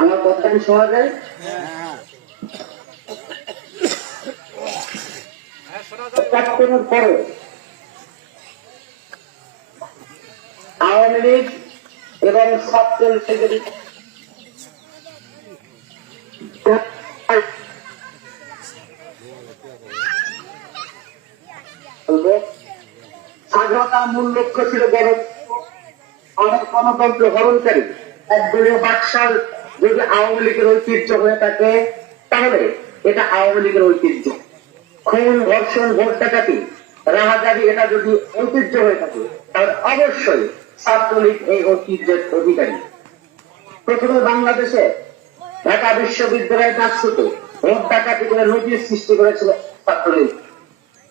আমার কথা কি শোনা যায়? পরে আওয়ামী লীগ এবং ছাত্রলীগের স্বাধীনতার মূল লক্ষ্য ছিল গণতন্ত্র হরণকারী একদলীয় বাদশার যদি আওয়ামী লীগের ঐতিহ্য হয়ে থাকে তাহলে এটা আওয়ামী লীগের ঐতিহ্য। খুন, ধর্ষণ, ভোট ডাকাতি, রাহাজারি এটা যদি ঐতিহ্য হয়ে থাকে তাহলে অবশ্যই ছাত্রলীগ এই ঐতিহ্যের অধিকারী। প্রথমে বাংলাদেশে ঢাকা বিশ্ববিদ্যালয়ের কাজশুতে ভোট ডাকাতি করে নজির সৃষ্টি করেছিল ছাত্রলীগ।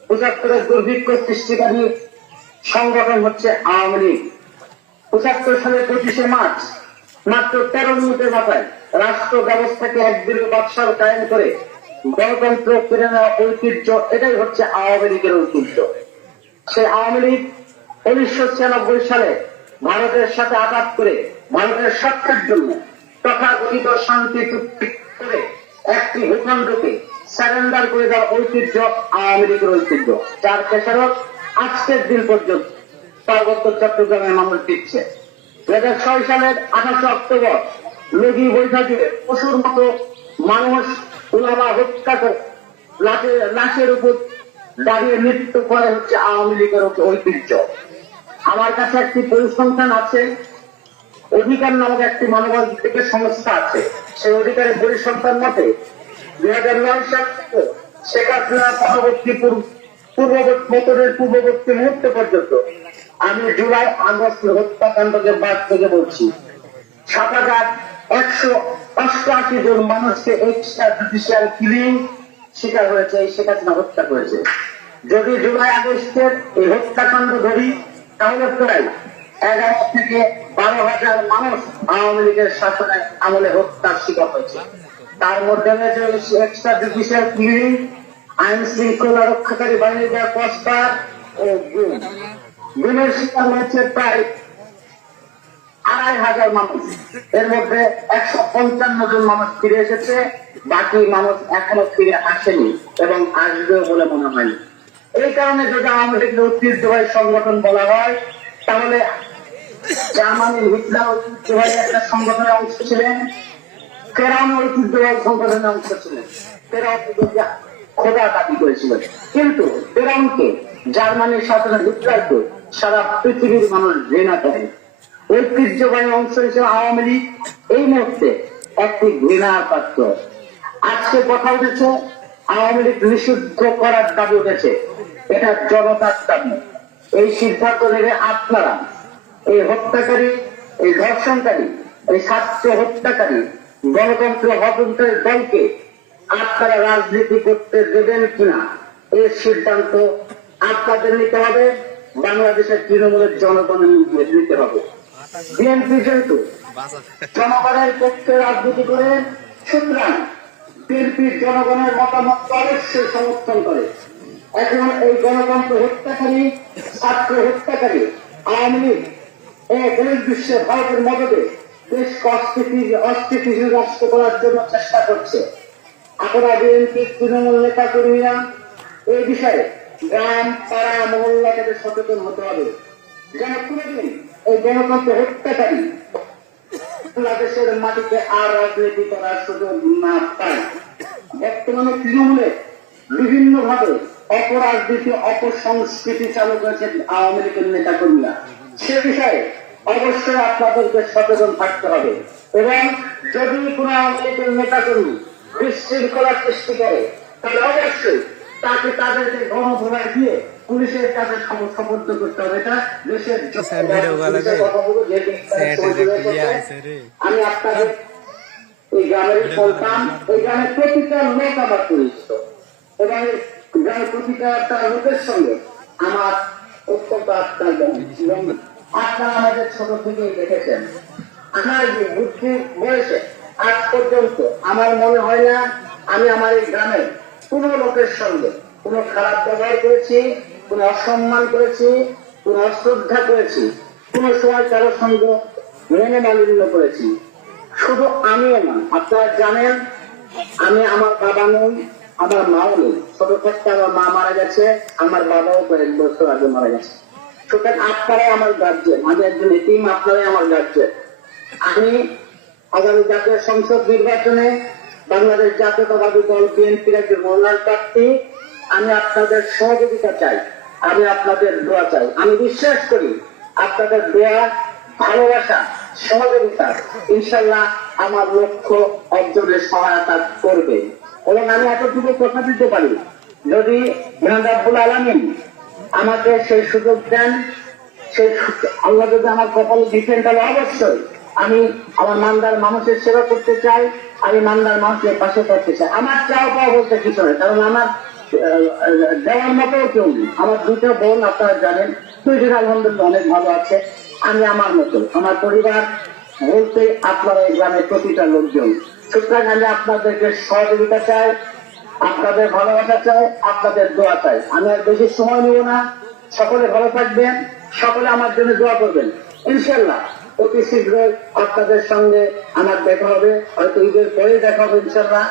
৭৫ দুর্ভিক্ষ সৃষ্টিকারী সংগঠন হচ্ছে আওয়ামী লীগ। ৭৫ সালের ২৫শে মার্চ মাত্র ১৩ মিনিটের মাথায় রাষ্ট্র ব্যবস্থাকে একদলীয় বাদশাহ কায়েম করে গণতন্ত্র কেড়ে নেওয়া ঐতিহ্য, এটাই হচ্ছে আওয়ামী লীগের ঐতিহ্য। সেই আওয়ামী লীগ ১৯৯৬ সালে ভারতের সাথে আঘাত করে ভারতের স্বার্থের জন্য তথাকথিত শান্তি চুক্তি করে একটি ভূখণ্ডকে সারেন্ডার করে দেওয়া ঐতিহ্য আওয়ামী লীগের ঐতিহ্য, যার খেসারত আজকের দিন পর্যন্ত পার্বত্য চট্টগ্রামে মানুষ দিচ্ছে। ২০০৬ সালের ২৮ অক্টোবর লগি বৈঠকে পশুর মতো মানুষ উলামা হত্যা করে লাশের উপর দাঁড়িয়ে মৃত্যু করে হচ্ছে আওয়ামী লীগের ঐতিহ্য। আমার কাছে একটি পরিসংখ্যান আছে, অধিকার নামক একটি মানবাধিকার সংস্থা আছে। সেই অধিকারের পরিসংখ্যান মতে ২০০৯ সাল থেকে শেখ হাসিনা পূর্ববর্তী মুহূর্ত পর্যন্ত আমি জুলাই আগস্ট হত্যাকাণ্ডকে বাদ থেকে বলছি ৭,১৮৮ জন মানুষকে এক্সট্রা জুডিশিয়াল কিলিং শিকার হয়েছে, এই শেখ হাসিনা হত্যা করেছে। যদি জুলাই আগস্টের এই হত্যাকাণ্ড ধরি তাহলে প্রায় ১১ থেকে ১২,০০০ মানুষ আওয়ামী লীগের শাসনে আমলে হত্যার শিকার হয়েছে। তার মধ্যে রয়েছে এক্সট্রা জুডিশিয়াল কিলিং, আইন শৃঙ্খলা রক্ষাকারী বাহিনীর কষ্টার ও গুমের শিকার হয়েছে প্রায় ২৫০০ মানুষ। এর মধ্যে ১৫৫ জন মানুষ ফিরে এসেছে, বাকি মানুষ এখনো ফিরে আসেনি এবং আসবেও বলে মনে হয়নি। এই কারণে যদি আওয়ামী লীগের ঐতিহ্যবাহী সংগঠন বলা হয় তাহলে জার্মানির হিটলার ঐতিহ্যবাহী একটা সংগঠনের অংশ ছিলেন, ফেরাউন ঐতিহ্যবাহী সংগঠনের অংশ ছিলেন। ফেরাউন খোদা দাবি করেছিলেন, কিন্তু ফেরাউনকে জার্মানির শাসনে হিটলারকে সারা পৃথিবীর মানুষ ঘৃণা করে। ঐতিহ্যবাহী অংশ হিসেবে আওয়ামী লীগ এই মুহূর্তে একটি ঘৃণার পাত্র। আজকে কথা উঠেছে আওয়ামী লীগ নিষিদ্ধ করার দাবি উঠেছে, এটা জনতার দাবি। এই সিদ্ধান্ত নেবে আপনারা। এই হত্যাকারী, এই ধর্ষণকারী, এই ছাত্র হত্যাকারী গণতন্ত্র হত্যাকারী দলকে আপনারা রাজনীতি করতে দেবেন কিনা এই সিদ্ধান্ত আপনাদের নিতে হবে, বাংলাদেশের তৃণমূলের জনগণের নিতে হবে। বিএনপি যেহেতু জনগণের পক্ষে রাজনীতি করে, সুতরাং বিএনপির জনগণের মতামত অবশ্যই সমর্থন করে। এখন এই গণতন্ত্র হত্যাকারী, ছাত্র হত্যাকারী আওয়ামী লীগ বিশ্বে ভারতের মদদে দেশকে অস্থিতিশীল রাষ্ট্র করার জন্য চেষ্টা করছে। আপনারা বিএনপির তৃণমূল নেতা কর্মীরা এই বিষয়ে গ্রাম, পাড়া, মহল্লা থেকে সচেতন হতে হবে, যেন কোনদিন এই গণতন্ত্র হত্যাকারী বাংলাদেশের মাটিতে আর রাজনীতি করার সুযোগ না পায়। বর্তমানে তৃণমূলে বিভিন্ন ভাবে অপরাজনীতি, অপসংস্কৃতি চালু করেছে আওয়ামী লীগের নেতা কর্মীরা। সে বিষয়ে অবশ্যই আপনাদেরকে সচেতন থাকতে হবে এবং যদি কোন আওয়ামী লীগের নেতা কর্মী বিশৃঙ্খলা সৃষ্টি করে তাহলে অবশ্যই তাকে তাদেরকে গণধোলাই দিয়ে পুলিশের কাছে সমর্থ করতে হবে। এটা দেশের আমি আপনাদের এই গ্রামের সন্তান, এই গ্রামের প্রতিটা লোক আমার পরিচিত এবং গ্রামের প্রতিটা লোকের সঙ্গে আমার অত্যন্ত আত্মার বন্ধু। আপনারা আমাদের ছোট থেকেই দেখেছেন, আমার যে বুদ্ধি বয়সে আজ পর্যন্ত আমার মনে হয় না আমি আমার এই গ্রামের কোন লোকের সঙ্গে কোন খারাপ ব্যবহার করেছি, কোন অসম্মান করেছি, কোন অশ্রদ্ধা করেছি, কোন সময় কারোর সঙ্গে মেনে মালিন্য করেছি। শুধু আমিও না, আপনারা জানেন আমি আমার বাবা নেই, আমার মাও নেই। ছোট থাকতে আমার মা মারা গেছে, আমার বাবাও কয়েক বছর আগে মারা গেছে। সুতরাং আপনারাই আমার গার্জেন, আমি একজন এতিম, আপনারাই আমার গার্জেন। আমি আগামী জাতীয় সংসদ নির্বাচনে বাংলাদেশ জাতীয়তাবাদী দল বিএনপির একজন মনোনয়ন প্রার্থী। আমি আপনাদের সহযোগিতা চাই, আমি আপনাদের দোয়া চাই। আমি বিশ্বাস করি আপনাদের দোয়া, ভালোবাসা, সহযোগিতা ইনশাল্লাহ আমার লক্ষ্য অর্জনের সহায়তা করবে। এবং আমি এতটুকু কথা দিতে পারি, যদি মহান রব্বুল আলামিন আমাকে সেই সুযোগ দেন, সেই আল্লাহ যদি আমার কপাল দিতেন, তাহলে অবশ্যই আমি আমার মান্দার মানুষের সেবা করতে চাই, আমি মান্দার মানুষের পাশে থাকতে চাই। আমার চাওয়া পাওয়া বলতে কিছু নয়, কারণ আমার দেওয়ার মতো কেউ নেই। আমার দুটো বোন আপনারা জানেন, দুইজন আলহামদুলিল্লাহ অনেক ভালো আছে। আমি আমার মতো, আমার পরিবার বলতে আপনারা এই গ্রামের প্রতিটা লোকজন। সুতরাং আমি আপনাদেরকে সহযোগিতা চাই, আপনাদের ভালোবাসা চাই, আপনাদের দোয়া চাই। আমি আর বেশি সময় নেব না। সকলে ভালো থাকবেন, সকলে আমার জন্য দোয়া করবেন। ইনশাল্লাহ অতি শীঘ্রই আপনাদের সঙ্গে আমার দেখা হবে, হয়তো ঈদের পরে দেখা হবে ইনশাল্লাহ।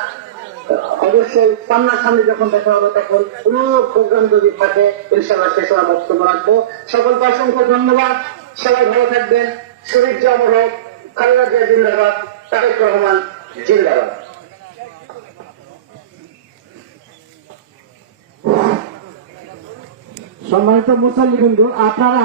অবশ্যই সামনাসামনি যখন দেখা হবে তখন কোনো প্রোগ্রাম যদি থাকে ইনশাল্লাহ সে সময় বক্তব্য রাখবো। সকলকে অসংখ্য ধন্যবাদ। সবাই ভালো থাকবেন। শরীর জামল হোক, খালেদা জিয়া জিন্দাবাদ, তারেক রহমান জিন্দাবাদ। সম্মানিত মুসল্লিবৃন্দ, আপনারা